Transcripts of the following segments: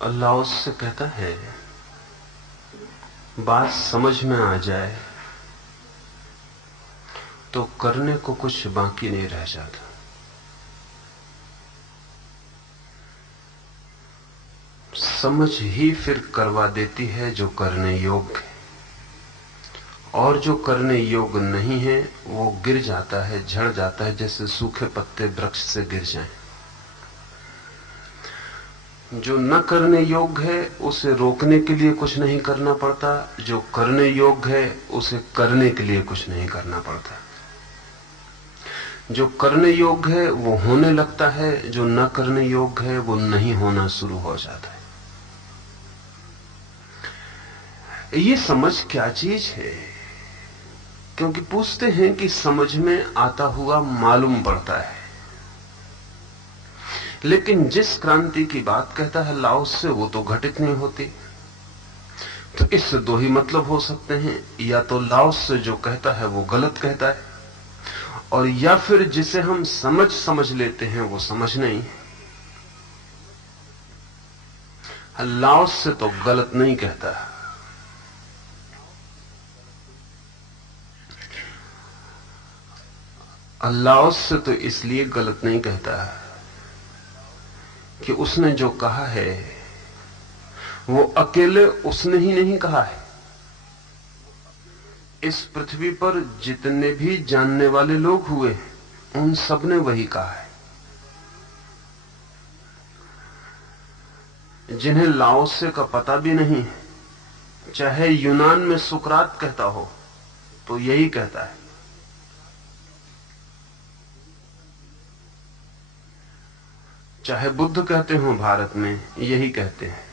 अल्लाह उससे कहता है, बात समझ में आ जाए तो करने को कुछ बाकी नहीं रह जाता। समझ ही फिर करवा देती है जो करने योग्य है, और जो करने योग्य नहीं है वो गिर जाता है, झड़ जाता है, जैसे सूखे पत्ते वृक्ष से गिर जाएं। जो न करने योग्य है उसे रोकने के लिए कुछ नहीं करना पड़ता, जो करने योग्य है उसे करने के लिए कुछ नहीं करना पड़ता। जो करने योग्य है वो होने लगता है, जो न करने योग्य है वो नहीं होना शुरू हो जाता है। ये समझ क्या चीज है? क्योंकि पूछते हैं कि समझ में आता हुआ मालूम पड़ता है, लेकिन जिस क्रांति की बात कहता है लाओ से, वो तो घटित नहीं होती। तो इससे दो ही मतलब हो सकते हैं, या तो लाओ से जो कहता है वो गलत कहता है, और या फिर जिसे हम समझ लेते हैं वो समझ नहीं है। लाओ से तो गलत नहीं कहता, अल्लाह से तो इसलिए गलत नहीं कहता कि उसने जो कहा है वो अकेले उसने ही नहीं कहा है। इस पृथ्वी पर जितने भी जानने वाले लोग हुए उन सब ने वही कहा है। जिन्हें लाओसे का पता भी नहीं है, चाहे यूनान में सुकरात कहता हो तो यही कहता है। चाहे बुद्ध कहते हो भारत में, यही कहते हैं।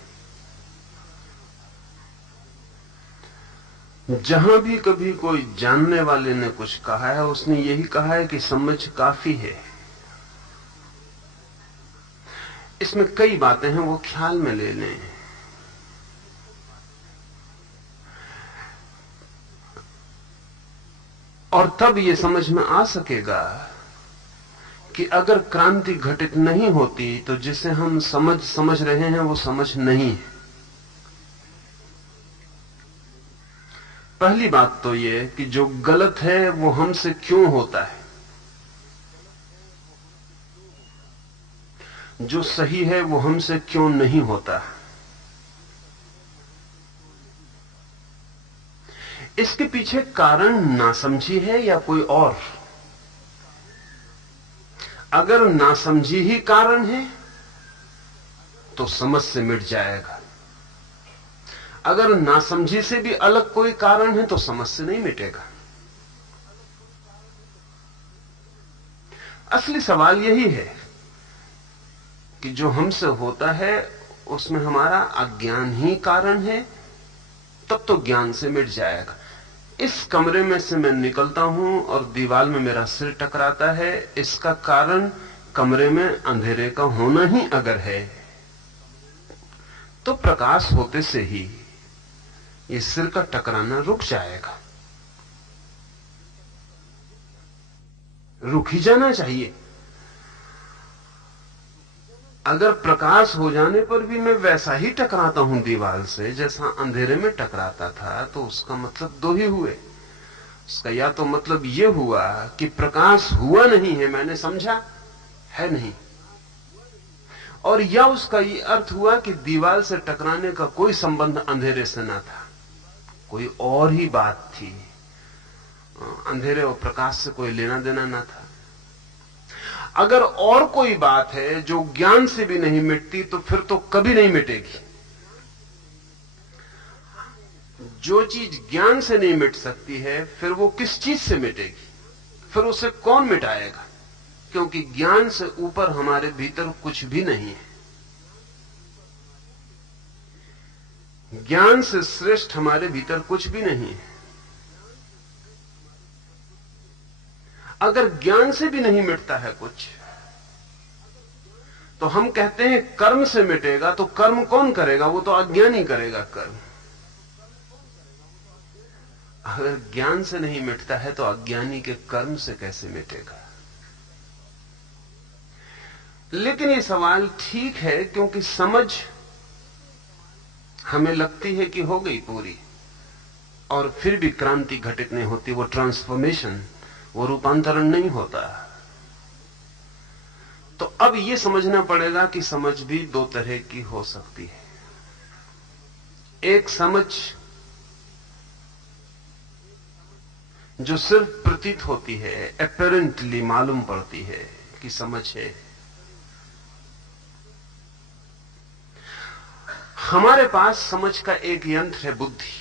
जहां भी कभी कोई जानने वाले ने कुछ कहा है, उसने यही कहा है कि समझ काफी है। इसमें कई बातें हैं, वो ख्याल में ले लें। और तब ये समझ में आ सकेगा कि अगर क्रांति घटित नहीं होती तो जिसे हम समझ रहे हैं वो समझ नहीं है। पहली बात तो ये कि जो गलत है वो हमसे क्यों होता है, जो सही है वो हमसे क्यों नहीं होता। इसके पीछे कारण नासमझी है या कोई और? अगर नासमझी ही कारण है तो समझ से मिट जाएगा। अगर नासमझी से भी अलग कोई कारण है तो समझ से नहीं मिटेगा। असली सवाल यही है कि जो हमसे होता है उसमें हमारा अज्ञान ही कारण है, तब तो ज्ञान से मिट जाएगा। इस कमरे में से मैं निकलता हूं और दीवार में मेरा सिर टकराता है, इसका कारण कमरे में अंधेरे का होना ही अगर है, तो प्रकाश होते से ही ये सिर का टकराना रुक जाएगा, रुक ही जाना चाहिए। अगर प्रकाश हो जाने पर भी मैं वैसा ही टकराता हूं दीवार से जैसा अंधेरे में टकराता था, तो उसका मतलब दो ही हुए। उसका या तो मतलब यह हुआ कि प्रकाश हुआ नहीं है, मैंने समझा है नहीं, और या उसका ये अर्थ हुआ कि दीवार से टकराने का कोई संबंध अंधेरे से ना था, कोई और ही बात थी, अंधेरे और प्रकाश से कोई लेना देना ना था। अगर और कोई बात है जो ज्ञान से भी नहीं मिटती तो फिर तो कभी नहीं मिटेगी। जो चीज ज्ञान से नहीं मिट सकती है फिर वो किस चीज से मिटेगी? फिर उसे कौन मिटाएगा? क्योंकि ज्ञान से ऊपर हमारे भीतर कुछ भी नहीं है, ज्ञान से श्रेष्ठ हमारे भीतर कुछ भी नहीं है। अगर ज्ञान से भी नहीं मिटता है कुछ, तो हम कहते हैं कर्म से मिटेगा, तो कर्म कौन करेगा? वो तो अज्ञानी करेगा कर्म। अगर ज्ञान से नहीं मिटता है तो अज्ञानी के कर्म से कैसे मिटेगा? लेकिन ये सवाल ठीक है, क्योंकि समझ हमें लगती है कि हो गई पूरी, और फिर भी क्रांति घटित नहीं होती, वो ट्रांसफॉर्मेशन, वो रूपांतरण नहीं होता। तो अब ये समझना पड़ेगा कि समझ भी दो तरह की हो सकती है। एक समझ जो सिर्फ प्रतीत होती है, एपेरेंटली मालूम पड़ती है कि समझ है। हमारे पास समझ का एक यंत्र है, बुद्धि।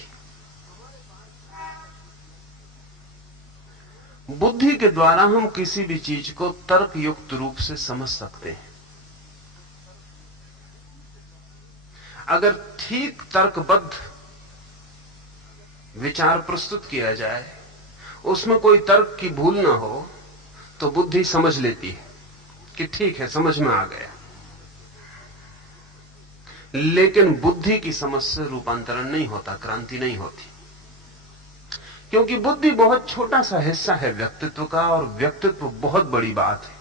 बुद्धि के द्वारा हम किसी भी चीज को तर्क युक्त रूप से समझ सकते हैं। अगर ठीक तर्कबद्ध विचार प्रस्तुत किया जाए, उसमें कोई तर्क की भूल ना हो, तो बुद्धि समझ लेती है कि ठीक है, समझ में आ गया। लेकिन बुद्धि की समझ से रूपांतरण नहीं होता, क्रांति नहीं होती, क्योंकि बुद्धि बहुत छोटा सा हिस्सा है व्यक्तित्व का, और व्यक्तित्व बहुत बड़ी बात है।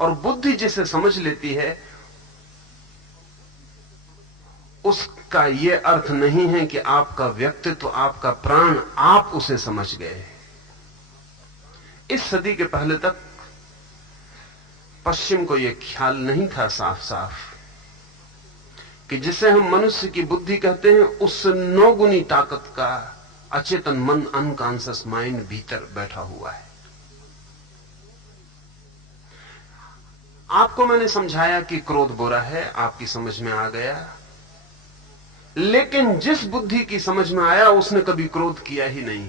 और बुद्धि जिसे समझ लेती है, उसका यह अर्थ नहीं है कि आपका व्यक्तित्व, आपका प्राण, आप उसे समझ गए। इस सदी के पहले तक पश्चिम को यह ख्याल नहीं था साफ साफ कि जिसे हम मनुष्य की बुद्धि कहते हैं, उससे 9 गुनी ताकत का अचेतन मन, अनकॉन्शियस माइंड भीतर बैठा हुआ है। आपको मैंने समझाया कि क्रोध बुरा है, आपकी समझ में आ गया। लेकिन जिस बुद्धि की समझ में आया, उसने कभी क्रोध किया ही नहीं।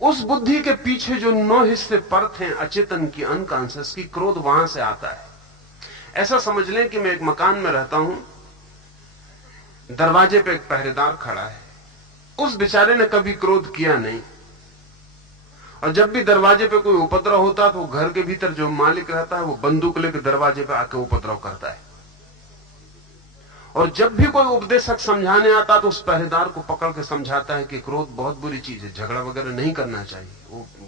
उस बुद्धि के पीछे जो 9 हिस्से परत हैं अचेतन की, अनकॉन्शियस की, क्रोध वहां से आता है। ऐसा समझ लें कि मैं एक मकान में रहता हूं, दरवाजे पे एक पहरेदार खड़ा है। उस बेचारे ने कभी क्रोध किया नहीं, और जब भी दरवाजे पे कोई उपद्रव होता तो घर के भीतर जो मालिक रहता है, वो बंदूक लेकर दरवाजे पे आके उपद्रव करता है। और जब भी कोई उपदेशक समझाने आता तो उस पहरेदार को पकड़ के समझाता है कि क्रोध बहुत बुरी चीज है, झगड़ा वगैरह नहीं करना चाहिए।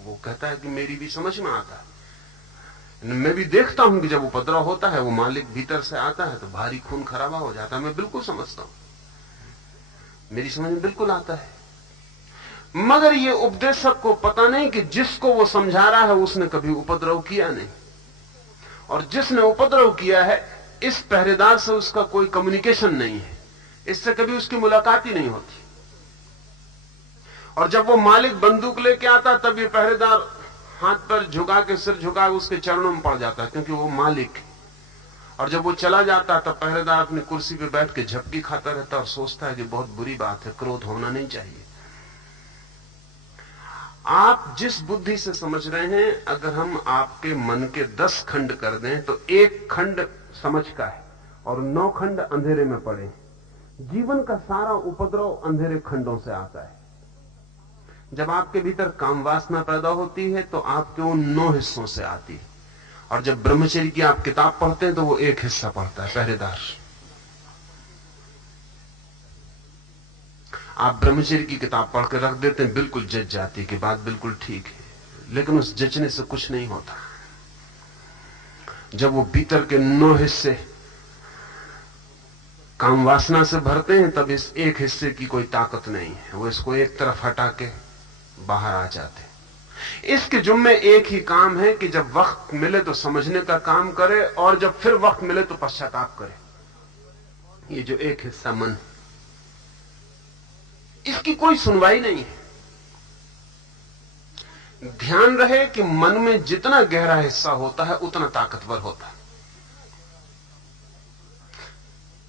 वो कहता है कि मेरी भी समझ में आता है, मैं भी देखता हूं कि जब उपद्रव होता है, वो मालिक भीतर से आता है तो भारी खून खराबा हो जाता है। मैं बिल्कुल समझता हूं, मेरी समझ में बिल्कुल आता है। मगर ये उपदेशक को पता नहीं कि जिसको वो समझा रहा है उसने कभी उपद्रव किया नहीं, और जिसने उपद्रव किया है, इस पहरेदार से उसका कोई कम्युनिकेशन नहीं है, इससे कभी उसकी मुलाकात ही नहीं होती। और जब वो मालिक बंदूक लेके आता, तब ये पहरेदार हाथ पर झुका के, सिर झुका के उसके चरणों में पड़ जाता है, क्योंकि वो मालिक है। और जब वो चला जाता, तब पहरेदार अपनी कुर्सी पे बैठ के झपकी खाता रहता और सोचता है कि बहुत बुरी बात है, क्रोध होना नहीं चाहिए। आप जिस बुद्धि से समझ रहे हैं, अगर हम आपके मन के 10 खंड कर दें, तो 1 खंड समझ का है और 9 खंड अंधेरे में पड़े। जीवन का सारा उपद्रव अंधेरे खंडों से आता है। जब आपके भीतर काम वासना पैदा होती है, तो आपके उन 9 हिस्सों से आती है। और जब ब्रह्मचर्य की आप किताब पढ़ते हैं, तो वो 1 हिस्सा पढ़ता है, पहरेदार। आप ब्रह्मचर्य की किताब पढ़ के रख देते हैं, बिल्कुल जज जाती है कि बात बिल्कुल ठीक है, लेकिन उस जजने से कुछ नहीं होता। जब वो भीतर के 9 हिस्से काम वासना से भरते हैं, तब इस 1 हिस्से की कोई ताकत नहीं है, वो इसको एक तरफ हटा के बाहर आ जाते। इसके जुम्मे एक ही काम है कि जब वक्त मिले तो समझने का काम करे, और जब फिर वक्त मिले तो पश्चाताप करे। ये जो 1 हिस्सा मन, इसकी कोई सुनवाई नहीं है। ध्यान रहे कि मन में जितना गहरा हिस्सा होता है, उतना ताकतवर होता है।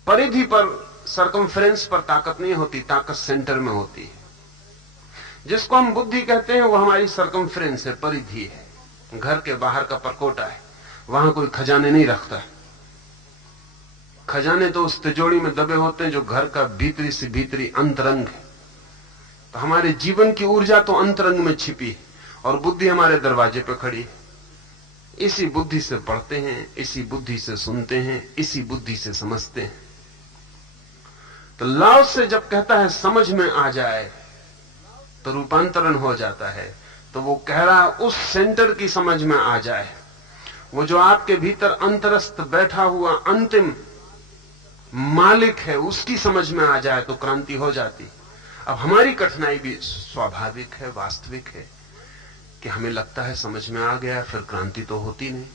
परिधि पर, सरकमफ्रेंस पर ताकत नहीं होती, ताकत सेंटर में होती है। जिसको हम बुद्धि कहते हैं, वो हमारी सरकमफ्रेंस है, परिधि है, घर के बाहर का परकोटा है। वहां कोई खजाने नहीं रखता। खजाने तो उस तिजोरी में दबे होते हैं जो घर का भीतरी से भीतरी अंतरंग है। तो हमारे जीवन की ऊर्जा तो अंतरंग में छिपी है, और बुद्धि हमारे दरवाजे पर खड़ी है। इसी बुद्धि से पढ़ते हैं, इसी बुद्धि से सुनते हैं, इसी बुद्धि से समझते हैं। तो लाओ से जब कहता है समझ में आ जाए तो रूपांतरण हो जाता है, तो वो कह रहा है उस सेंटर की समझ में आ जाए, वो जो आपके भीतर अंतरस्थ बैठा हुआ अंतिम मालिक है, उसकी समझ में आ जाए तो क्रांति हो जाती। अब हमारी कठिनाई भी स्वाभाविक है, वास्तविक है कि हमें लगता है समझ में आ गया, फिर क्रांति तो होती नहीं,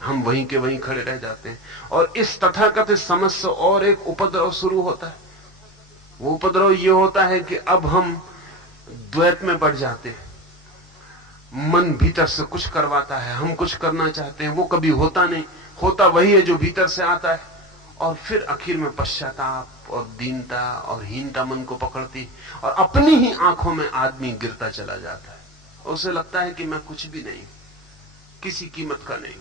हम वहीं के वहीं खड़े रह जाते हैं। और इस तथाकथित समझ से और एक उपद्रव शुरू होता है। वो उपद्रव ये होता है कि अब हम द्वैत में बढ़ जाते हैं। मन भीतर से कुछ करवाता है, हम कुछ करना चाहते हैं, वो कभी होता नहीं, होता वही है जो भीतर से आता है। और फिर आखिर में पश्चाताप और दीनता और हीनता मन को पकड़ती, और अपनी ही आंखों में आदमी गिरता चला जाता है। उसे लगता है कि मैं कुछ भी नहीं, किसी कीमत का नहीं।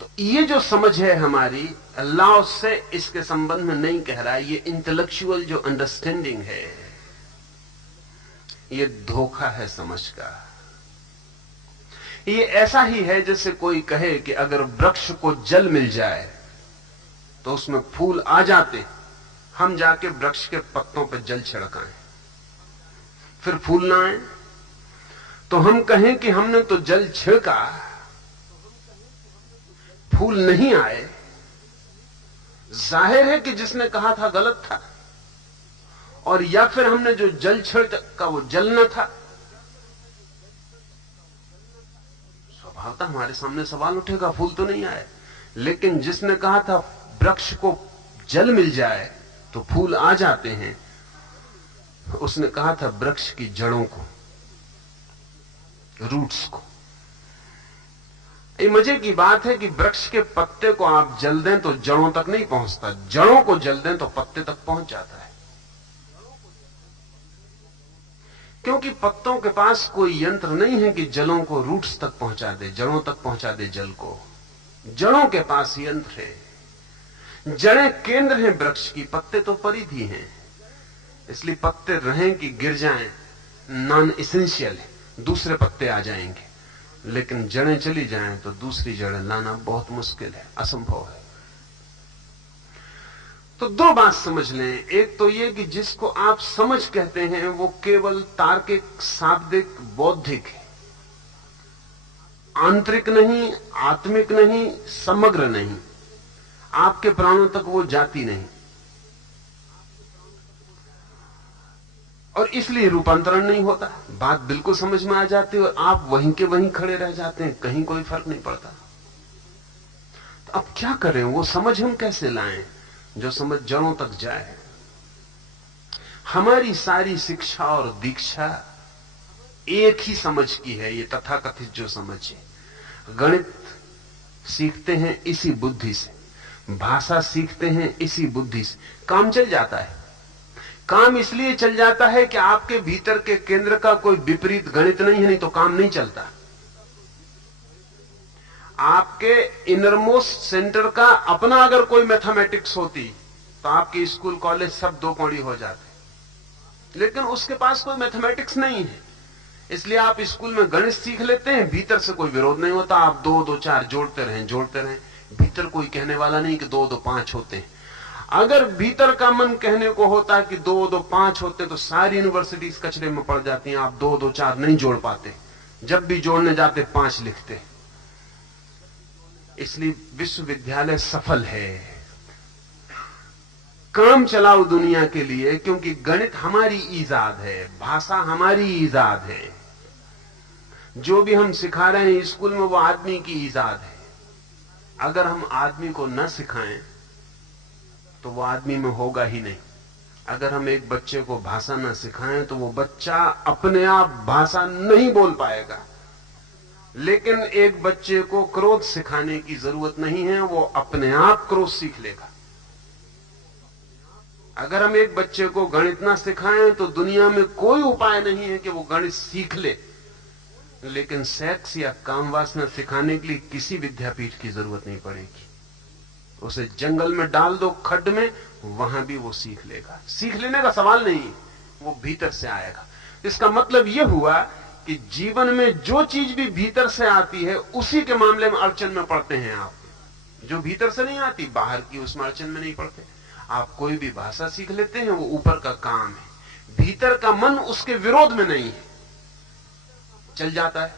तो ये जो समझ है हमारी, अल्लाह से इसके संबंध में नहीं कह रहा है, ये इंटेलेक्चुअल जो अंडरस्टैंडिंग है, ये धोखा है समझ का। ये ऐसा ही है जैसे कोई कहे कि अगर वृक्ष को जल मिल जाए तो उसमें फूल आ जाते, हम जाके वृक्ष के पत्तों पर जल छिड़काएं, फिर फूल ना आए। तो हम कहें कि हमने तो जल छिड़का, फूल नहीं आए, जाहिर है कि जिसने कहा था गलत था। और या फिर हमने जो जल छिड़का वो जल न था। स्वभावतः हमारे सामने सवाल उठेगा, फूल तो नहीं आए। लेकिन जिसने कहा था वृक्ष को जल मिल जाए तो फूल आ जाते हैं, उसने कहा था वृक्ष की जड़ों को, रूट्स को। ये मजे की बात है कि वृक्ष के पत्ते को आप जल दें तो जड़ों तक नहीं पहुंचता, जड़ों को जल दें तो पत्ते तक पहुंच जाता है। क्योंकि पत्तों के पास कोई यंत्र नहीं है कि जड़ों को रूट्स तक पहुंचा दे, जड़ों तक पहुंचा दे जल को। जड़ों के पास यंत्र है। जड़ें केंद्र हैं वृक्ष की, पत्ते तो परिधि हैं। इसलिए पत्ते रहें कि गिर जाएं नॉन एसेंशियल है, दूसरे पत्ते आ जाएंगे। लेकिन जड़ें चली जाएं तो दूसरी जड़ें लाना बहुत मुश्किल है, असंभव है। तो दो बात समझ लें। एक तो यह कि जिसको आप समझ कहते हैं वो केवल तार्किक, शाब्दिक, बौद्धिक है, आंतरिक नहीं, आत्मिक नहीं, समग्र नहीं। आपके प्राणों तक वो जाती नहीं, और इसलिए रूपांतरण नहीं होता। बात बिल्कुल समझ में आ जाती है और आप वहीं के वहीं खड़े रह जाते हैं, कहीं कोई फर्क नहीं पड़ता। तो अब क्या करें, वो समझ हम कैसे लाएं जो समझ जड़ों तक जाए। हमारी सारी शिक्षा और दीक्षा एक ही समझ की है, ये तथाकथित जो समझ है। गणित सीखते हैं इसी बुद्धि से, भाषा सीखते हैं इसी बुद्धि से। काम चल जाता है। काम इसलिए चल जाता है कि आपके भीतर के केंद्र का कोई विपरीत गणित नहीं है, नहीं तो काम नहीं चलता। आपके इनरमोस्ट सेंटर का अपना अगर कोई मैथमेटिक्स होती तो आपके स्कूल कॉलेज सब दो कौड़ी हो जाते। लेकिन उसके पास कोई मैथमेटिक्स नहीं है, इसलिए आप स्कूल में गणित सीख लेते हैं, भीतर से कोई विरोध नहीं होता। आप 2 2 4 जोड़ते रहें, भीतर कोई कहने वाला नहीं कि 2 2 5 होते हैं। अगर भीतर का मन कहने को होता कि 2 2 5 होते तो सारी यूनिवर्सिटीज कचरे में पड़ जाती हैं। आप 2 2 4 नहीं जोड़ पाते, जब भी जोड़ने जाते 5 लिखते। इसलिए विश्वविद्यालय सफल है, काम चलाओ दुनिया के लिए, क्योंकि गणित हमारी ईजाद है, भाषा हमारी ईजाद है। जो भी हम सिखा रहे हैं स्कूल में वो आदमी की ईजाद है। अगर हम आदमी को न सिखाएं तो वो आदमी में होगा ही नहीं। अगर हम एक बच्चे को भाषा न सिखाएं तो वो बच्चा अपने आप भाषा नहीं बोल पाएगा। लेकिन एक बच्चे को क्रोध सिखाने की जरूरत नहीं है, वो अपने आप क्रोध सीख लेगा। अगर हम एक बच्चे को गणित ना सिखाएं तो दुनिया में कोई उपाय नहीं है कि वो गणित सीख ले। लेकिन सेक्स या काम वासना सिखाने के लिए किसी विद्यापीठ की जरूरत नहीं पड़ेगी। उसे जंगल में डाल दो, खड्ड में, वहां भी वो सीख लेगा। सीख लेने का सवाल नहीं, वो भीतर से आएगा। इसका मतलब यह हुआ कि जीवन में जो चीज भी भीतर से आती है उसी के मामले में अड़चन में पड़ते हैं आप। जो भीतर से नहीं आती बाहर की, उसमें अड़चन में नहीं पड़ते। आप कोई भी भाषा सीख लेते हैं, वो ऊपर का काम है, भीतर का मन उसके विरोध में नहीं है। चल जाता है।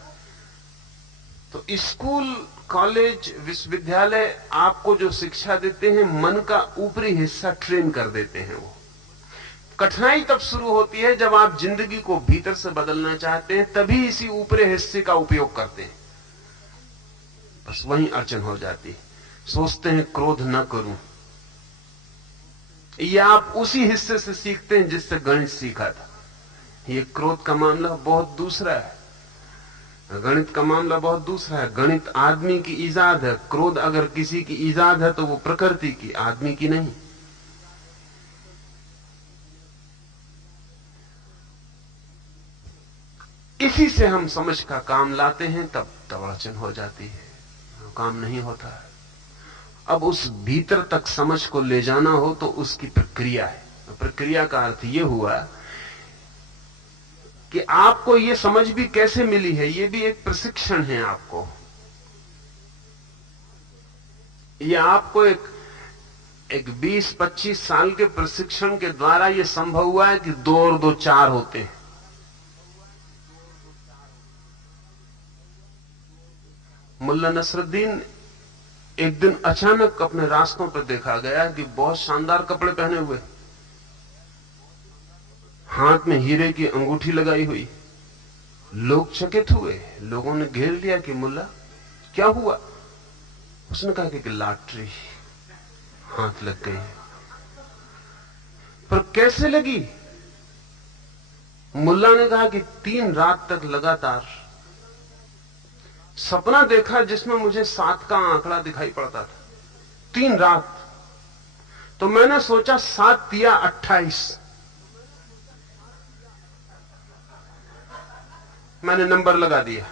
तो स्कूल, कॉलेज, विश्वविद्यालय आपको जो शिक्षा देते हैं, मन का ऊपरी हिस्सा ट्रेन कर देते हैं। वो कठिनाई तब शुरू होती है जब आप जिंदगी को भीतर से बदलना चाहते हैं, तभी इसी ऊपरी हिस्से का उपयोग करते हैं। बस वहीं अड़चन हो जाती है। सोचते हैं क्रोध न करूं, ये आप उसी हिस्से से सीखते हैं जिससे गणित सीखा था। ये क्रोध का मामला बहुत दूसरा है, गणित का मामला बहुत दूसरा है। गणित आदमी की इजाद है, क्रोध अगर किसी की इजाद है तो वो प्रकृति की, आदमी की नहीं। इसी से हम समझ का काम लाते हैं, तब अड़चन हो जाती है, काम नहीं होता है। अब उस भीतर तक समझ को ले जाना हो तो उसकी प्रक्रिया है। प्रक्रिया का अर्थ यह हुआ कि आपको यह समझ भी कैसे मिली है, यह भी एक प्रशिक्षण है। आपको यह आपको एक 20-25 साल के प्रशिक्षण के द्वारा यह संभव हुआ है कि 2 और 2 4 होते हैं। मुल्ला नसरुद्दीन एक दिन अचानक अपने रास्तों पर देखा गया कि बहुत शानदार कपड़े पहने हुए, हाथ में हीरे की अंगूठी लगाई हुई। लोग चकित हुए, लोगों ने घेर लिया कि मुल्ला क्या हुआ। उसने कहा कि लॉटरी हाथ लग गई। पर कैसे लगी? मुल्ला ने कहा कि 3 रात तक लगातार सपना देखा जिसमें मुझे 7 का आंकड़ा दिखाई पड़ता था। 3 रात। तो मैंने सोचा 7 या 28, मैंने नंबर लगा दिया।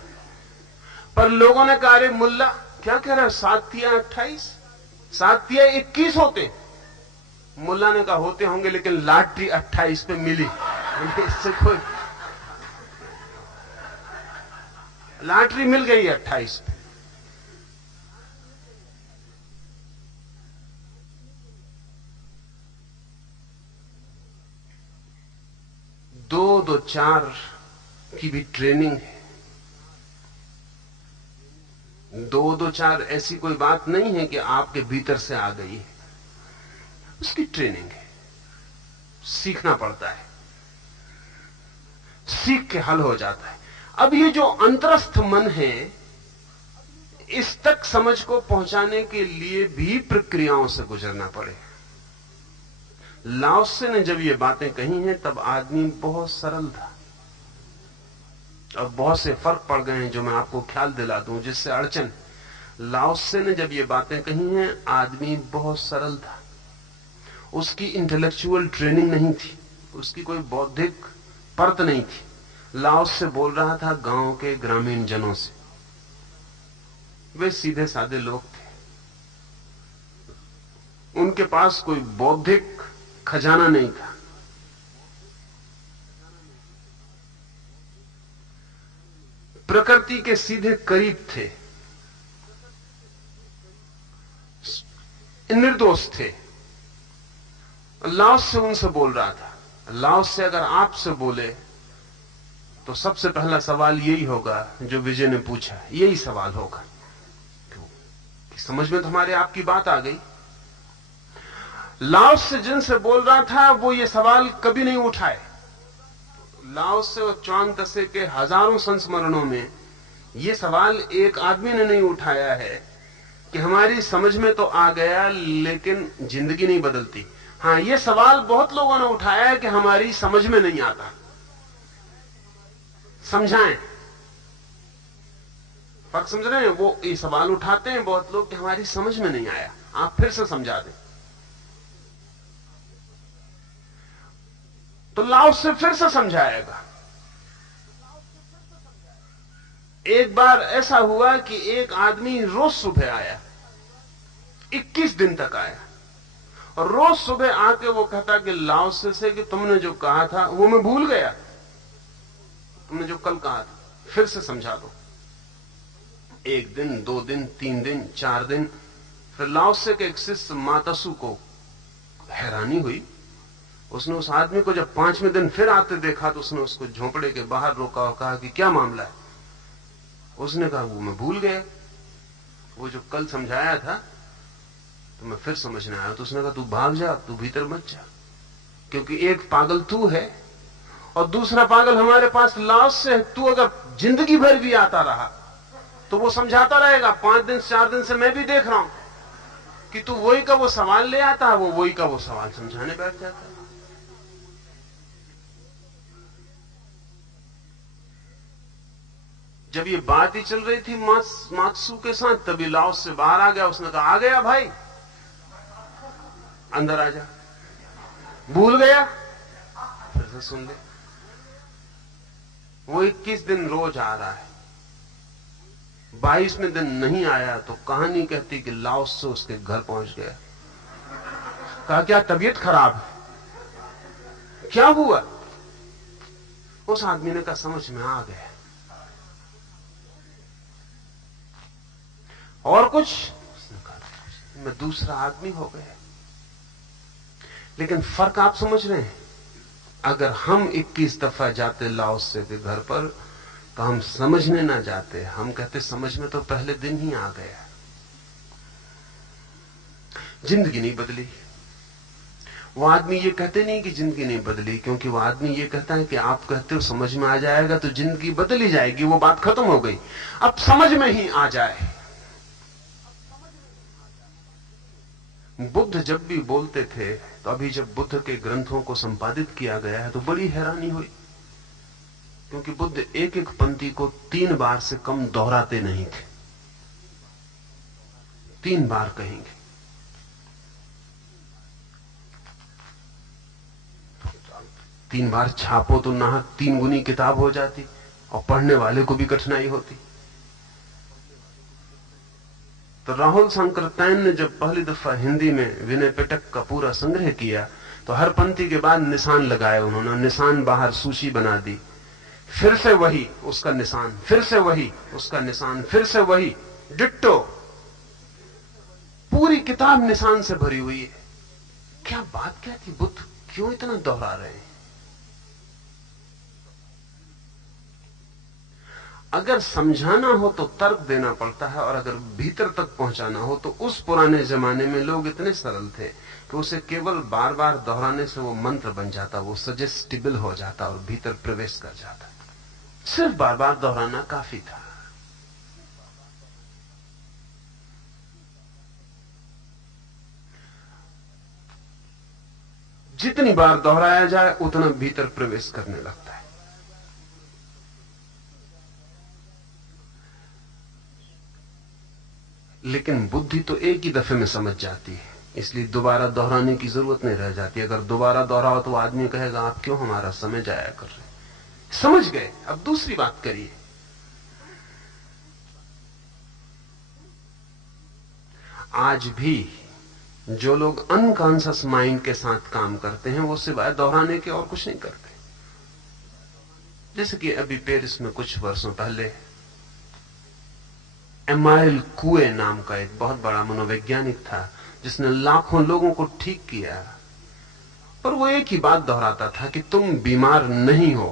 पर लोगों ने कहा, अरे मुल्ला क्या कह रहा है, 7 या 28, 7 या 21 होते। मुल्ला ने कहा होते होंगे, लेकिन लॉटरी 28 पे मिली। इससे कोई लॉटरी मिल गई 28 पे। दो 2 4 की भी ट्रेनिंग है। 2 2 4 ऐसी कोई बात नहीं है कि आपके भीतर से आ गई है, उसकी ट्रेनिंग है। सीखना पड़ता है, सीख के हल हो जाता है। अब ये जो अंतरस्थ मन है, इस तक समझ को पहुंचाने के लिए भी प्रक्रियाओं से गुजरना पड़े। लाओ त्से ने जब ये बातें कही हैं तब आदमी बहुत सरल था। और बहुत से फर्क पड़ गए हैं जो मैं आपको ख्याल दिला दूं, जिससे अड़चन। लाओ त्से ने जब ये बातें कही हैं, आदमी बहुत सरल था। उसकी इंटेलेक्चुअल ट्रेनिंग नहीं थी, उसकी कोई बौद्धिक परत नहीं थी। लाओ त्से बोल रहा था गांव के ग्रामीण जनों से। वे सीधे साधे लोग थे, उनके पास कोई बौद्धिक खजाना नहीं था। प्रकृति के सीधे करीब थे, निर्दोष थे। लाओ त्से उनसे बोल रहा था। लाओ त्से अगर आपसे बोले तो सबसे पहला सवाल यही होगा जो विजय ने पूछा, यही सवाल होगा। कि समझ में तुम्हारे आपकी बात आ गई। लाओ त्से जिनसे बोल रहा था वो ये सवाल कभी नहीं उठाए। लाओ त्से और च्वांग त्से के हजारों संस्मरणों में ये सवाल एक आदमी ने नहीं उठाया है कि हमारी समझ में तो आ गया लेकिन जिंदगी नहीं बदलती। हां, ये सवाल बहुत लोगों ने उठाया है कि हमारी समझ में नहीं आता, समझाएं। फर्क समझ रहे हैं? वो ये सवाल उठाते हैं बहुत लोग कि हमारी समझ में नहीं आया, आप फिर से समझा दें। तो लाओ त्से फिर से समझाएगा। एक बार ऐसा हुआ कि एक आदमी रोज सुबह आया, 21 दिन तक आया, और रोज सुबह आके वो कहता कि लाओ त्से से कि तुमने जो कहा था वो मैं भूल गया, तुमने जो कल कहा था फिर से समझा दो। 1 दिन, 2 दिन, 3 दिन, 4 दिन। फिर लाओ त्से के एक शिष्य मातसु को हैरानी हुई। उसने उस आदमी को जब 5वें दिन फिर आते देखा तो उसने उसको झोंपड़े के बाहर रोका और कहा कि क्या मामला है। उसने कहा वो मैं भूल गया, वो जो कल समझाया था तो मैं फिर समझने आया। तो उसने कहा तू भाग जा, तू भीतर मत जा, क्योंकि एक पागल तू है और दूसरा पागल हमारे पास लाश से है। तू अगर जिंदगी भर भी आता रहा तो वो समझाता रहेगा। 5 दिन 4 दिन से मैं भी देख रहा हूं कि तू वही का वो सवाल ले आता है, वो वही का वो सवाल समझाने बैठ जाता है। जब ये बात ही चल रही थी मात्सू के साथ, तभी लाओस से बाहर आ गया। उसने कहा आ गया भाई, अंदर आ जा। भूल गया, फिर से सुन ले। वो 21 दिन रोज आ रहा है, 22वें दिन नहीं आया तो कहानी कहती कि लाओस से उसके घर पहुंच गया। कहा क्या तबीयत खराब है, क्या हुआ? उस आदमी ने कहा समझ में आ गया। और कुछ? मैं दूसरा आदमी हो गया। लेकिन फर्क आप समझ रहे हैं? अगर हम 21 दफा जाते लाओस से के घर पर तो हम समझने ना जाते, हम कहते समझ में तो पहले दिन ही आ गया। जिंदगी नहीं बदली। वो आदमी ये कहते नहीं कि जिंदगी नहीं बदली, क्योंकि वो आदमी ये कहता है कि आप कहते हो समझ में आ जाएगा तो जिंदगी बदली जाएगी। वो बात खत्म हो गई, अब समझ में ही आ जाए। बुद्ध जब भी बोलते थे तो अभी जब बुद्ध के ग्रंथों को संपादित किया गया है तो बड़ी हैरानी हुई, क्योंकि बुद्ध एक एक पंक्ति को 3 बार से कम दोहराते नहीं थे। 3 बार कहेंगे। 3 बार छापो तो नाहक 3 गुनी किताब हो जाती और पढ़ने वाले को भी कठिनाई होती। तो राहुल शंकरतैन ने जब पहली दफा हिंदी में विनय पिटक का पूरा संग्रह किया तो हर पंक्ति के बाद निशान लगाए उन्होंने। निशान बाहर सूची बना दी, फिर से वही उसका निशान, फिर से वही उसका निशान, फिर से वही डिट्टो। पूरी किताब निशान से भरी हुई है। क्या बात क्या थी? बुद्ध क्यों इतना दोहरा रहे हैं? अगर समझाना हो तो तर्क देना पड़ता है, और अगर भीतर तक पहुंचाना हो तो उस पुराने जमाने में लोग इतने सरल थे कि उसे केवल बार बार दोहराने से वो मंत्र बन जाता, वो सजेस्टिबल हो जाता और भीतर प्रवेश कर जाता। सिर्फ बार बार दोहराना काफी था। जितनी बार दोहराया जाए उतना भीतर प्रवेश करने लगता है। लेकिन बुद्धि तो एक ही दफे में समझ जाती है, इसलिए दोबारा दोहराने की जरूरत नहीं रह जाती। अगर दोबारा दोहराओ तो आदमी कहेगा आप क्यों हमारा समय जाया कर रहे हैं, समझ गए, अब दूसरी बात करिए। आज भी जो लोग अनकॉन्शियस माइंड के साथ काम करते हैं वो सिवाय दोहराने के और कुछ नहीं करते। जैसे कि अभी पेरिस में कुछ वर्षों पहले एमाइल कुए नाम का एक बहुत बड़ा मनोवैज्ञानिक था जिसने लाखों लोगों को ठीक किया, पर वो एक ही बात दोहराता था कि तुम बीमार नहीं हो।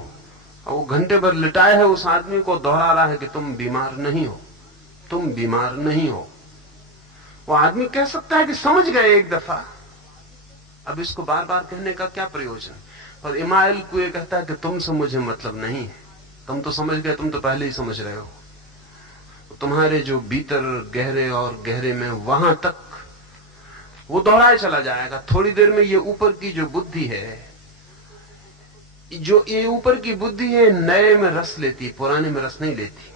और वो घंटे भर लिटाए है उस आदमी को दोहरा रहा है कि तुम बीमार नहीं हो, तुम बीमार नहीं हो। वो आदमी कह सकता है कि समझ गए एक दफा, अब इसको बार बार कहने का क्या प्रयोजन। पर एमाइल कुए कहता है कि तुमसे मुझे मतलब नहीं है, तुम तो समझ गए, तुम तो पहले ही समझ रहे हो। तुम्हारे जो भीतर गहरे और गहरे में वहां तक वो दोहराए चला जाएगा। थोड़ी देर में ये ऊपर की जो बुद्धि है, जो ये ऊपर की बुद्धि है, नए में रस लेती, पुराने में रस नहीं लेती।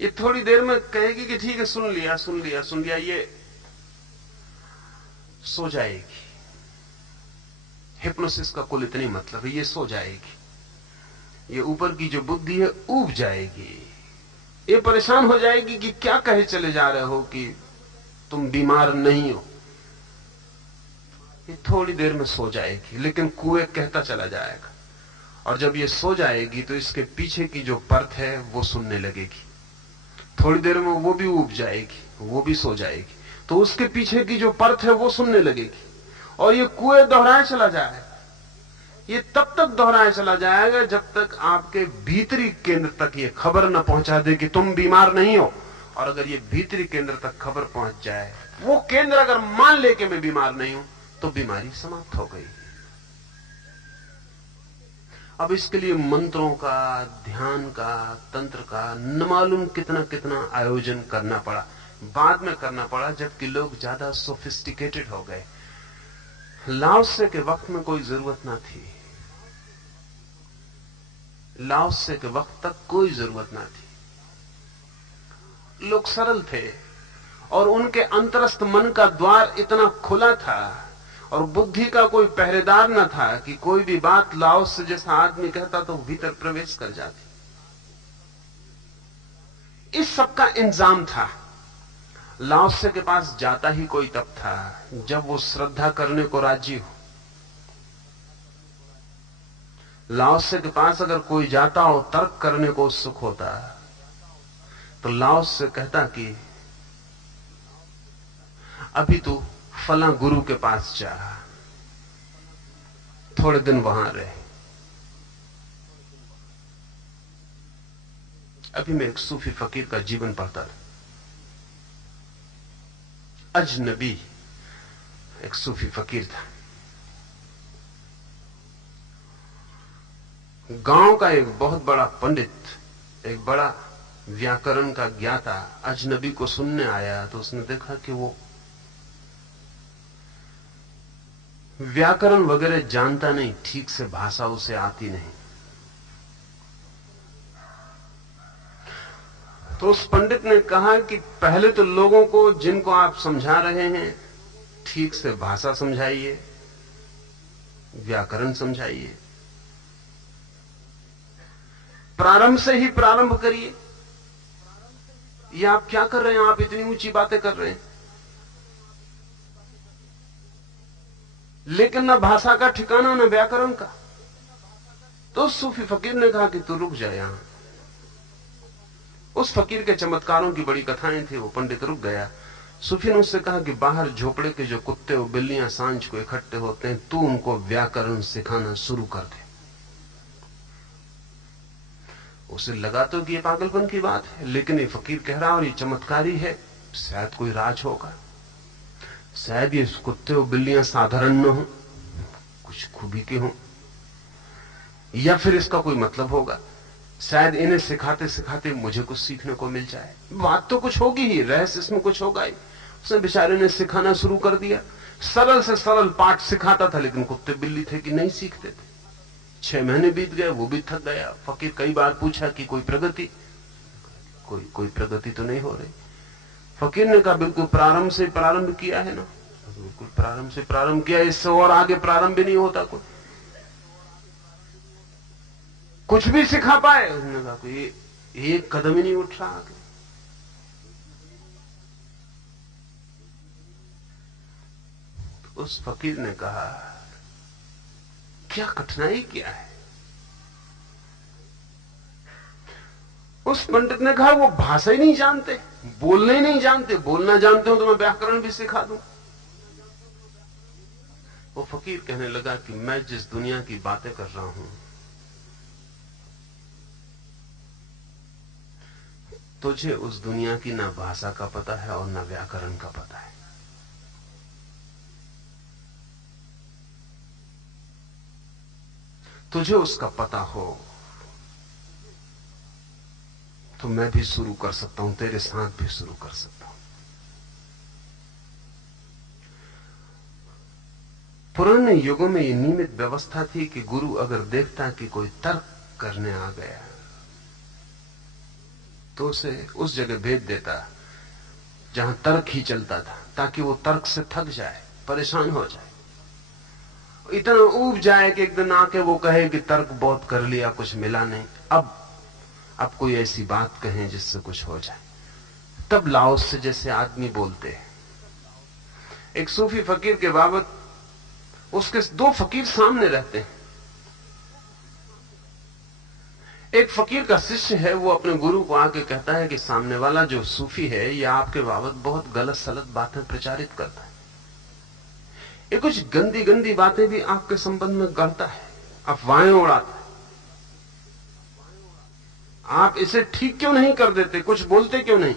ये थोड़ी देर में कहेगी कि ठीक है सुन लिया सुन लिया सुन लिया, ये सो जाएगी। हिप्नोसिस का कुल इतनी मतलब है, ये सो जाएगी। ये ऊपर की जो बुद्धि है ऊब जाएगी, ये परेशान हो जाएगी कि क्या कहे चले जा रहे हो कि तुम बीमार नहीं हो। ये थोड़ी देर में सो जाएगी, लेकिन कुएं कहता चला जाएगा। और जब ये सो जाएगी तो इसके पीछे की जो परत है वो सुनने लगेगी। थोड़ी देर में वो भी ऊब जाएगी, वो भी सो जाएगी, तो उसके पीछे की जो परत है वो सुनने लगेगी। और ये कुएं दोहराए चला जाएगा ये तब तक दोहराया चला जाएगा जब तक आपके भीतरी केंद्र तक ये खबर न पहुंचा दे कि तुम बीमार नहीं हो। और अगर ये भीतरी केंद्र तक खबर पहुंच जाए, वो केंद्र अगर मान ले कि मैं बीमार नहीं हूं, तो बीमारी समाप्त हो गई। अब इसके लिए मंत्रों का, ध्यान का, तंत्र का न मालूम कितना कितना आयोजन करना पड़ा। बाद में करना पड़ा जबकि लोग ज्यादा सोफिस्टिकेटेड हो गए। लाओत्से के वक्त में कोई जरूरत ना थी। लाओत्से के वक्त तक कोई जरूरत ना थी। लोग सरल थे और उनके अंतरस्थ मन का द्वार इतना खुला था और बुद्धि का कोई पहरेदार न था कि कोई भी बात लाओत्से जैसा आदमी कहता तो भीतर प्रवेश कर जाती। इस सब का इंतजाम था। लाओत्से के पास जाता ही कोई तब था जब वो श्रद्धा करने को राजी हो। लाओत्से के पास अगर कोई जाता हो तर्क करने को उत्सुक होता, तो लाओत्से कहता कि अभी तू फला गुरु के पास जा, थोड़े दिन वहां रहे। अभी मैं एक सूफी फकीर का जीवन पढ़ता था। अजनबी एक सूफी फकीर था। गांव का एक बहुत बड़ा पंडित, एक बड़ा व्याकरण का ज्ञाता अजनबी को सुनने आया तो उसने देखा कि वो व्याकरण वगैरह जानता नहीं, ठीक से भाषा उसे आती नहीं। तो उस पंडित ने कहा कि पहले तो लोगों को जिनको आप समझा रहे हैं ठीक से भाषा समझाइए, व्याकरण समझाइए, प्रारंभ से ही प्रारंभ करिए। ये आप क्या कर रहे हैं? आप इतनी ऊंची बातें कर रहे हैं, लेकिन न भाषा का ठिकाना न व्याकरण का। तो सूफी फकीर ने कहा कि तू रुक जा यहां। उस फकीर के चमत्कारों की बड़ी कथाएं थी। वो पंडित रुक गया। सूफी ने उससे कहा कि बाहर झोपड़े के जो कुत्ते और बिल्लियां सांझ को इकट्ठे होते हैं, तू उनको व्याकरण सिखाना शुरू कर दे। उसे लगा तो कि ये पागलपन की बात है, लेकिन ये फकीर कह रहा और ये चमत्कारी है, शायद कोई राज होगा, शायद ये कुत्ते और बिल्लियां साधारण न हो, कुछ खूबी के हों, या फिर इसका कोई मतलब होगा। शायद इन्हें सिखाते सिखाते मुझे कुछ सीखने को मिल जाए। बात तो कुछ होगी ही, रहस्य इसमें कुछ होगा ही। उसने बेचारे ने सिखाना शुरू कर दिया। सरल से सरल पाठ सिखाता था, लेकिन कुत्ते बिल्ली थे कि नहीं सीखते थे। 6 महीने बीत गए, वो भी थक गया। फकीर कई बार पूछा कि कोई प्रगति, कोई प्रगति तो नहीं हो रही। फकीर ने कहा बिल्कुल प्रारंभ से प्रारंभ किया है ना, बिल्कुल प्रारंभ से प्रारंभ किया, इससे और आगे प्रारंभ भी नहीं होता। कुछ भी सिखा पाए? उसने कहा कोई एक कदम ही नहीं उठ रहा आगे। तो उस फकीर ने कहा क्या कठिनाई क्या है? उस पंडित ने कहा वो भाषा ही नहीं जानते, बोलने ही नहीं जानते। बोलना जानते हो तो मैं व्याकरण भी सिखा दूं। वो फकीर कहने लगा कि मैं जिस दुनिया की बातें कर रहा हूं, तुझे उस दुनिया की ना भाषा का पता है और ना व्याकरण का पता है। तुझे उसका पता हो तो मैं भी शुरू कर सकता हूं, तेरे साथ भी शुरू कर सकता हूं। पुराने युगों में यह नियमित व्यवस्था थी कि गुरु अगर देखता कि कोई तर्क करने आ गया तो उसे उस जगह भेज देता जहां तर्क ही चलता था, ताकि वो तर्क से थक जाए, परेशान हो जाए, इतना ऊब जाए कि एक दिन आके वो कहे कि तर्क बहुत कर लिया, कुछ मिला नहीं, अब कोई ऐसी बात कहें जिससे कुछ हो जाए। तब लाओत्से जैसे आदमी बोलते हैं। एक सूफी फकीर के बाबत उसके 2 फकीर सामने रहते हैं। एक फकीर का शिष्य है, वो अपने गुरु को आके कहता है कि सामने वाला जो सूफी है ये आपके बाबत बहुत गलत सलत बातें प्रचारित करता है, ये कुछ गंदी गंदी बातें भी आपके संबंध में गढ़ता है। अफवाहें उड़ाता है। आप इसे ठीक क्यों नहीं कर देते, कुछ बोलते क्यों नहीं?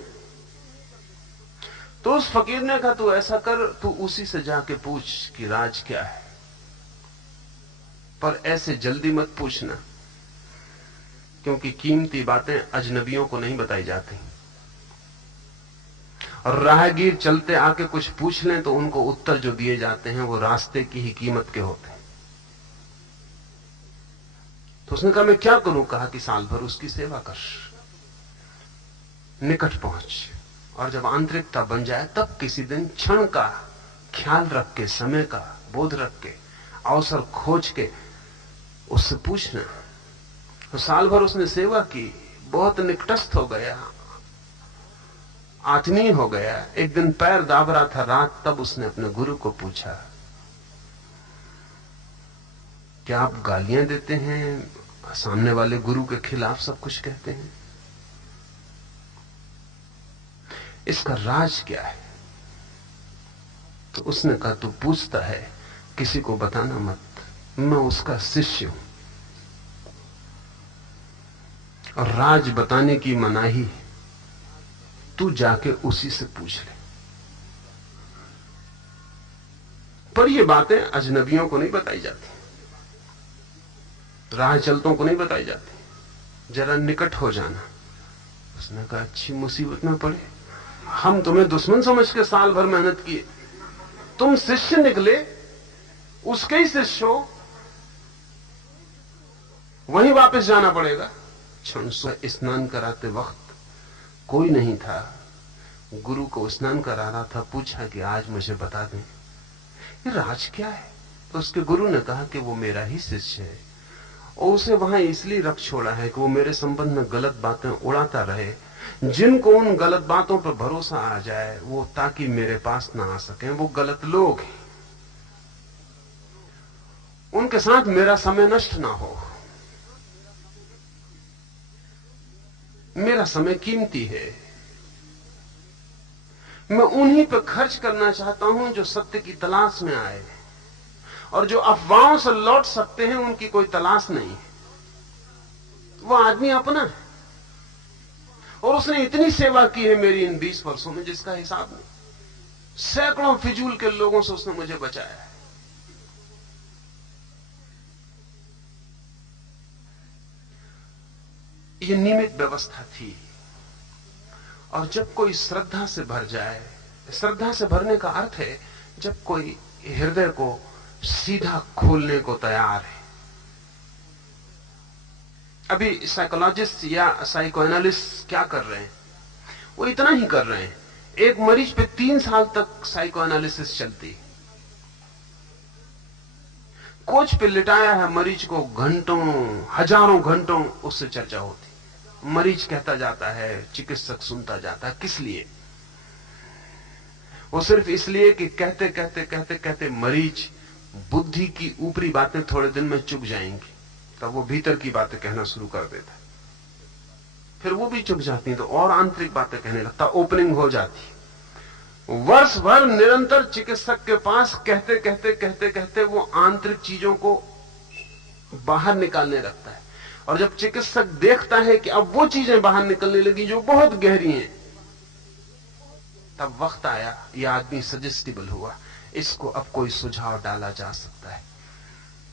तो उस फकीर ने कहा, तू ऐसा कर, तू उसी से जाके पूछ कि राज क्या है, पर ऐसे जल्दी मत पूछना, क्योंकि कीमती बातें अजनबियों को नहीं बताई जाती। और राहगीर चलते आके कुछ पूछ लें तो उनको उत्तर जो दिए जाते हैं वो रास्ते की ही कीमत के होते हैं। तो उसने कहा, मैं क्या करूं? कहा कि साल भर उसकी सेवा कर, निकट पहुंच, और जब आंतरिकता बन जाए तब किसी दिन क्षण का ख्याल रख के, समय का बोध रख के, अवसर खोज के उससे पूछना। तो साल भर उसने सेवा की, बहुत निकटस्थ हो गया, आत्मीय हो गया। एक दिन पैर दाब रहा था रात, तब उसने अपने गुरु को पूछा, क्या आप गालियां देते हैं, सामने वाले गुरु के खिलाफ सब कुछ कहते हैं, इसका राज क्या है? तो उसने कहा, तू पूछता है, किसी को बताना मत, मैं उसका शिष्य हूं और राज बताने की मनाही है, तू जाके उसी से पूछ ले। पर ये बातें अजनबियों को नहीं बताई जाती, राह चलतों को नहीं बताई जाती, जरा निकट हो जाना। उसने कहा, अच्छी मुसीबत में पड़े, हम तुम्हें दुश्मन समझ के साल भर मेहनत किए, तुम शिष्य निकले, उसके ही शिष्य हो, वहीं वापस जाना पड़ेगा। क्षण स्नान कराते वक्त कोई नहीं था, गुरु को स्नान करा रहा था। पूछा कि आज मुझे बता दें ये राज क्या है? तो उसके गुरु ने कहा कि वो मेरा ही शिष्य है और उसे वहां इसलिए रख छोड़ा है कि वो मेरे संबंध में गलत बातें उड़ाता रहे। जिनको उन गलत बातों पर भरोसा आ जाए वो ताकि मेरे पास ना आ सके, वो गलत लोग हैं, उनके साथ मेरा समय नष्ट ना हो। मेरा समय कीमती है, मैं उन्हीं पर खर्च करना चाहता हूं जो सत्य की तलाश में आए, और जो अफवाहों से लौट सकते हैं उनकी कोई तलाश नहीं है। वो आदमी अपना है और उसने इतनी सेवा की है मेरी इन 20 वर्षों में जिसका हिसाब नहीं। सैकड़ों फिजूल के लोगों से उसने मुझे बचाया है। ये नियमित व्यवस्था थी। और जब कोई श्रद्धा से भर जाए, श्रद्धा से भरने का अर्थ है जब कोई हृदय को सीधा खोलने को तैयार है। अभी साइकोलॉजिस्ट या साइको एनालिस्ट क्या कर रहे हैं? वो इतना ही कर रहे हैं, एक मरीज पे 3 साल तक साइको एनालिसिस चलती, कोच पे लिटाया है मरीज को, घंटों हजारों घंटों उससे चर्चा होती, मरीज कहता जाता है, चिकित्सक सुनता जाता है। किस लिए? वो सिर्फ इसलिए कि कहते कहते कहते कहते मरीज बुद्धि की ऊपरी बातें थोड़े दिन में चुक जाएंगी, तब वो भीतर की बातें कहना शुरू कर देता है। फिर वो भी चुक जाती तो और आंतरिक बातें कहने लगता, ओपनिंग हो जाती। वर्ष भर निरंतर चिकित्सक के पास कहते कहते कहते कहते वो आंतरिक चीजों को बाहर निकालने लगता है। और जब चिकित्सक देखता है कि अब वो चीजें बाहर निकलने लगी जो बहुत गहरी हैं, तब वक्त आया, ये आदमी सजेस्टिबल हुआ, इसको अब कोई सुझाव डाला जा सकता है।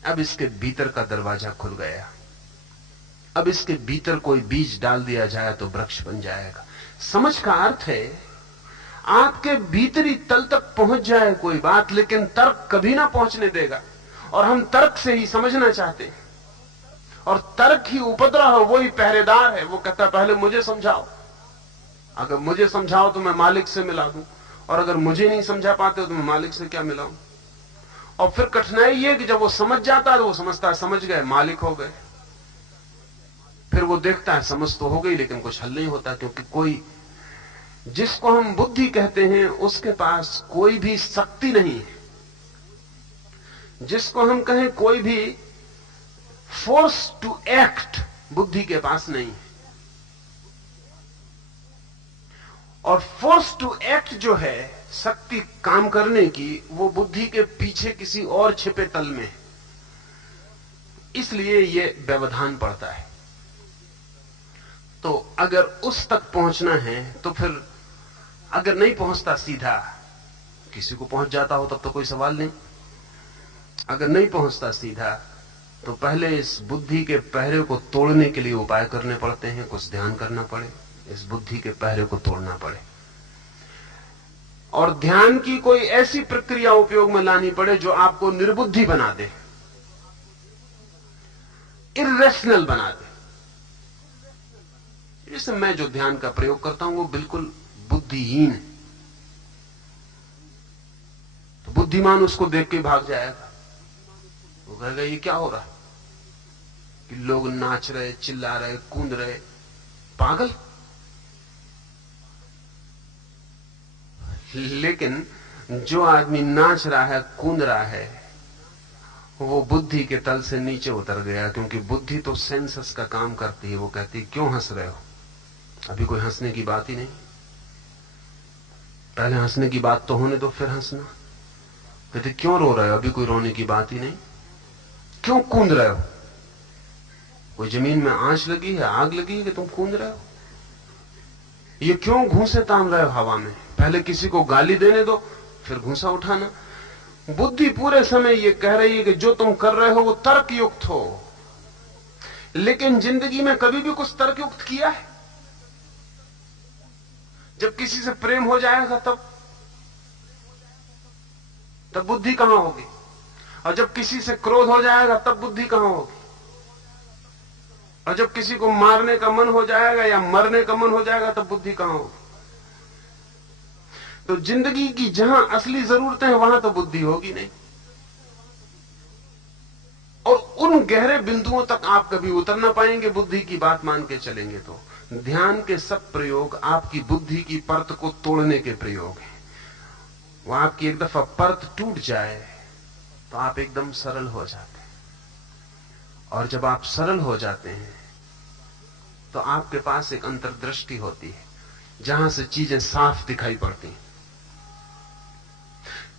अब इसके भीतर का दरवाजा खुल गया, अब इसके भीतर कोई बीज डाल दिया जाए तो वृक्ष बन जाएगा। समझ का अर्थ है आपके भीतरी तल तक पहुंच जाए कोई बात, लेकिन तर्क कभी ना पहुंचने देगा। और हम तर्क से ही समझना चाहते हैं, और तर्क ही उपद्रव है, वो ही पहरेदार है। वो कहता है पहले मुझे समझाओ, अगर मुझे समझाओ तो मैं मालिक से मिला दूं, और अगर मुझे नहीं समझा पाते हो तो मैं मालिक से क्या मिलाऊं। और फिर कठिनाई ये कि जब वो समझ जाता है तो वो समझता है समझ गए, मालिक हो गए। फिर वो देखता है समझ तो हो गई लेकिन कुछ हल नहीं होता, क्योंकि कोई जिसको हम बुद्धि कहते हैं उसके पास कोई भी शक्ति नहीं है। जिसको हम कहें कोई भी फोर्स टू एक्ट बुद्धि के पास नहीं है। और फोर्स टू एक्ट जो है, शक्ति काम करने की, वो बुद्धि के पीछे किसी और छिपे तल में है। इसलिए ये व्यवधान पड़ता है। तो अगर उस तक पहुंचना है तो फिर अगर नहीं पहुंचता सीधा, किसी को पहुंच जाता हो तब तो कोई सवाल नहीं, अगर नहीं पहुंचता सीधा तो पहले इस बुद्धि के पहरे को तोड़ने के लिए उपाय करने पड़ते हैं, कुछ ध्यान करना पड़े, इस बुद्धि के पहरे को तोड़ना पड़े। और ध्यान की कोई ऐसी प्रक्रिया उपयोग में लानी पड़े जो आपको निर्बुद्धि बना दे, इर्रेशनल बना दे। जैसे मैं जो ध्यान का प्रयोग करता हूं वो बिल्कुल बुद्धिहीन है, तो बुद्धिमान उसको देख के भाग जाएगा, वो कहेगा ये क्या हो रहा है कि लोग नाच रहे, चिल्ला रहे, कूद रहे, पागल। लेकिन जो आदमी नाच रहा है, कूद रहा है, वो बुद्धि के तल से नीचे उतर गया, क्योंकि बुद्धि तो सेंसस का काम करती है। वो कहती है क्यों हंस रहे हो, अभी कोई हंसने की बात ही नहीं, पहले हंसने की बात तो होने दो फिर हंसना। कहते क्यों रो रहे हो, अभी कोई रोने की बात ही नहीं, क्यों कूद रहे हो, कोई जमीन में आंच लगी है, आग लगी है कि तुम कूद रहे हो, ये क्यों घूंसे तान रहे हो हवा में, पहले किसी को गाली देने दो फिर घूंसा उठाना। बुद्धि पूरे समय ये कह रही है कि जो तुम कर रहे हो वो तर्कयुक्त हो, लेकिन जिंदगी में कभी भी कुछ तर्कयुक्त किया है? जब किसी से प्रेम हो जाएगा तब बुद्धि कहां होगी, और जब किसी से क्रोध हो जाएगा तब बुद्धि कहां होगी, और जब किसी को मारने का मन हो जाएगा या मरने का मन हो जाएगा तब बुद्धि कहां होगी। तो जिंदगी की जहां असली जरूरतें हैं वहां तो बुद्धि होगी नहीं, और उन गहरे बिंदुओं तक आप कभी उतर ना पाएंगे बुद्धि की बात मान के चलेंगे। तो ध्यान के सब प्रयोग आपकी बुद्धि की परत को तोड़ने के प्रयोग हैं। वह आपकी एक दफा परत टूट जाए तो आप एकदम सरल हो जाते हैं, और जब आप सरल हो जाते हैं तो आपके पास एक अंतर्दृष्टि होती है जहां से चीजें साफ दिखाई पड़ती हैं।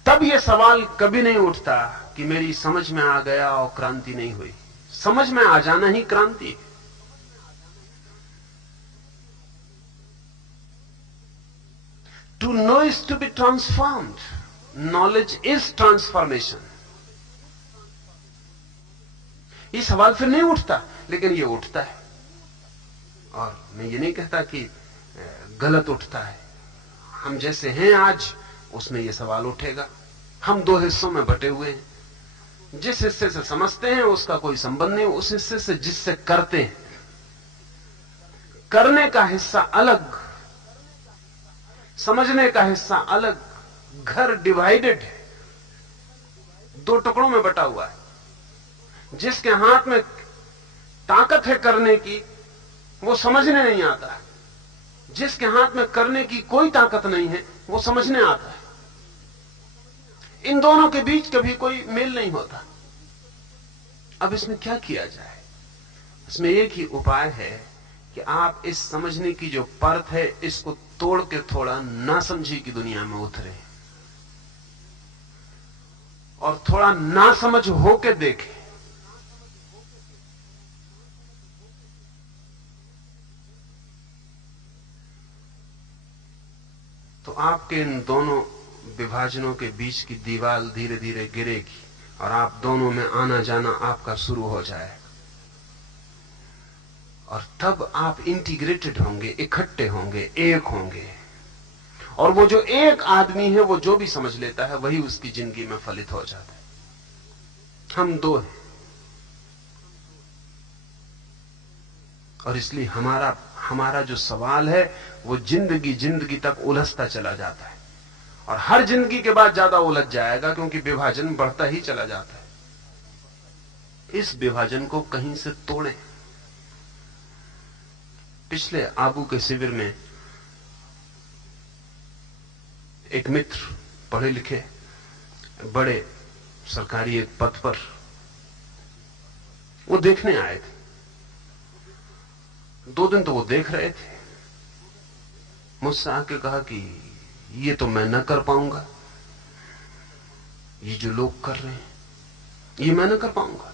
तब यह सवाल कभी नहीं उठता कि मेरी समझ में आ गया और क्रांति नहीं हुई। समझ में आ जाना ही क्रांति है। To know is to be transformed. Knowledge is transformation. ये सवाल फिर नहीं उठता, लेकिन ये उठता है, और मैं ये नहीं कहता कि गलत उठता है। हम जैसे हैं आज उसमें ये सवाल उठेगा। हम दो हिस्सों में बटे हुए हैं, जिस हिस्से से समझते हैं उसका कोई संबंध नहीं, उस हिस्से से जिससे करते हैं, करने का हिस्सा अलग, समझने का हिस्सा अलग। घर डिवाइडेड है, दो टुकड़ों में बटा हुआ है। जिसके हाथ में ताकत है करने की वो समझने नहीं आता, जिसके हाथ में करने की कोई ताकत नहीं है वो समझने आता है। इन दोनों के बीच कभी कोई मेल नहीं होता। अब इसमें क्या किया जाए? इसमें एक ही उपाय है कि आप इस समझने की जो परत है इसको तोड़ के थोड़ा नासमझी की दुनिया में उतरे और थोड़ा नासमझ होके देखें। तो आपके इन दोनों विभाजनों के बीच की दीवार धीरे धीरे गिरेगी और आप दोनों में आना जाना आपका शुरू हो जाएगा, और तब आप इंटीग्रेटेड होंगे, इकट्ठे होंगे, एक होंगे। और वो जो एक आदमी है वो जो भी समझ लेता है वही उसकी जिंदगी में फलित हो जाता है। हम दो हैं, और इसलिए हमारा जो सवाल है वो जिंदगी तक उलझता चला जाता है, और हर जिंदगी के बाद ज्यादा उलझ जाएगा, क्योंकि विभाजन बढ़ता ही चला जाता है। इस विभाजन को कहीं से तोड़ें। पिछले आबू के शिविर में एक मित्र, पढ़े लिखे, बड़े सरकारी एक पद पर, वो देखने आए थे। 2 दिन तो वो देख रहे थे। मुझसे आके कहा कि ये तो मैं न कर पाऊंगा, ये जो लोग कर रहे हैं ये मैं न कर पाऊंगा।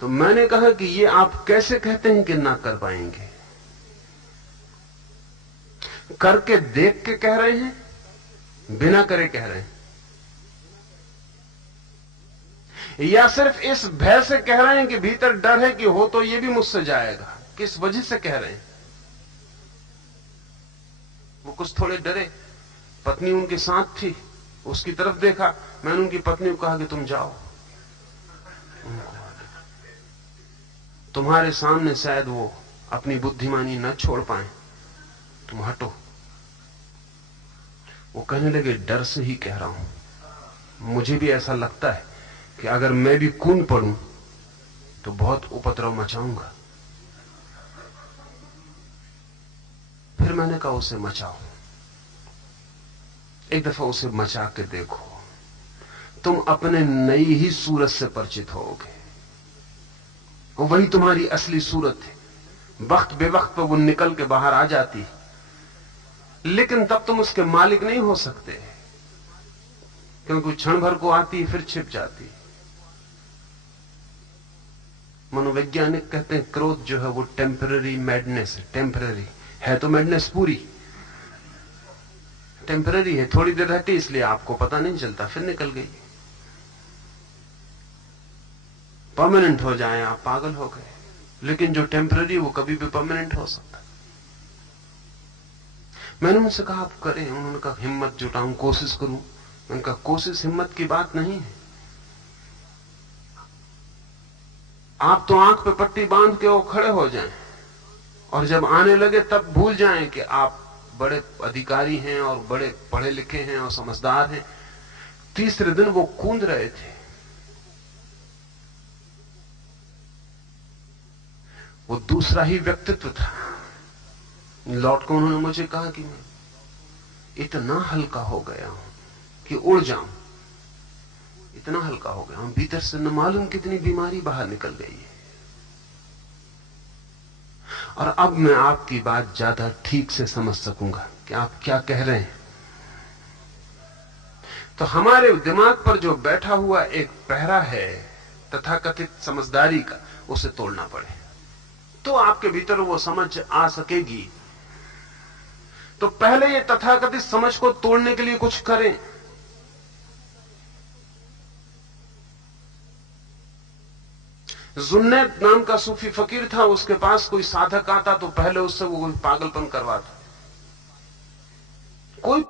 तो मैंने कहा कि ये आप कैसे कहते हैं कि ना कर पाएंगे? करके देख के कह रहे हैं, बिना करे कह रहे हैं, या सिर्फ इस भय से कह रहे हैं कि भीतर डर है कि हो तो ये भी मुझसे जाएगा? किस वजह से कह रहे हैं? वो कुछ थोड़े डरे। पत्नी उनके साथ थी, उसकी तरफ देखा। मैंने उनकी पत्नी को कहा कि तुम जाओ, तुम्हारे सामने शायद वो अपनी बुद्धिमानी न छोड़ पाए, तुम हटो। वो कहने लगे, डर से ही कह रहा हूं, मुझे भी ऐसा लगता है कि अगर मैं भी कूद पड़ूं तो बहुत उपद्रव मचाऊंगा। फिर मैंने कहा, उसे मचाओ, एक दफा उसे मचा के देखो, तुम अपने नई ही सूरत से परिचित होगे। वही तुम्हारी असली सूरत है। वक्त बेवक्त पर वो निकल के बाहर आ जाती, लेकिन तब तुम उसके मालिक नहीं हो सकते, क्योंकि क्षण भर को आती फिर छिप जाती। मनोवैज्ञानिक कहते हैं क्रोध जो है वो टेम्पररी मैडनेस है। टेम्पररी है तो मैडनेस पूरी टेम्पररी है, थोड़ी देर रहती, इसलिए आपको पता नहीं चलता, फिर निकल गई। परमानेंट हो जाए आप पागल हो गए, लेकिन जो टेम्पररी वो कभी भी परमानेंट हो सकता। मैंने उनसे कहा, आप करें। उन्होंने कहा, हिम्मत जुटाऊं, कोशिश करूं। मैंने कहा, कोशिश हिम्मत की बात नहीं है। आप तो आंख पे पट्टी बांध के वो खड़े हो जाएं, और जब आने लगे तब भूल जाएं कि आप बड़े अधिकारी हैं और बड़े पढ़े लिखे हैं और समझदार हैं। तीसरे दिन वो कूद रहे थे। वो दूसरा ही व्यक्तित्व था। लौट कर उन्होंने मुझे कहा कि मैं इतना हल्का हो गया हूं कि उड़ जाऊं, इतना हल्का हो गया हूं, भीतर से न मालूम कितनी बीमारी बाहर निकल गई है। और अब मैं आपकी बात ज्यादा ठीक से समझ सकूंगा कि आप क्या कह रहे हैं। तो हमारे दिमाग पर जो बैठा हुआ एक पहरा है तथाकथित समझदारी का, उसे तोड़ना पड़े तो आपके भीतर वो समझ आ सकेगी। तो पहले ये तथाकथित समझ को तोड़ने के लिए कुछ करें। जुन्नैद नाम का सूफी फकीर था, उसके पास कोई साधक आता तो पहले उससे वो पागलपन करवाता। कोई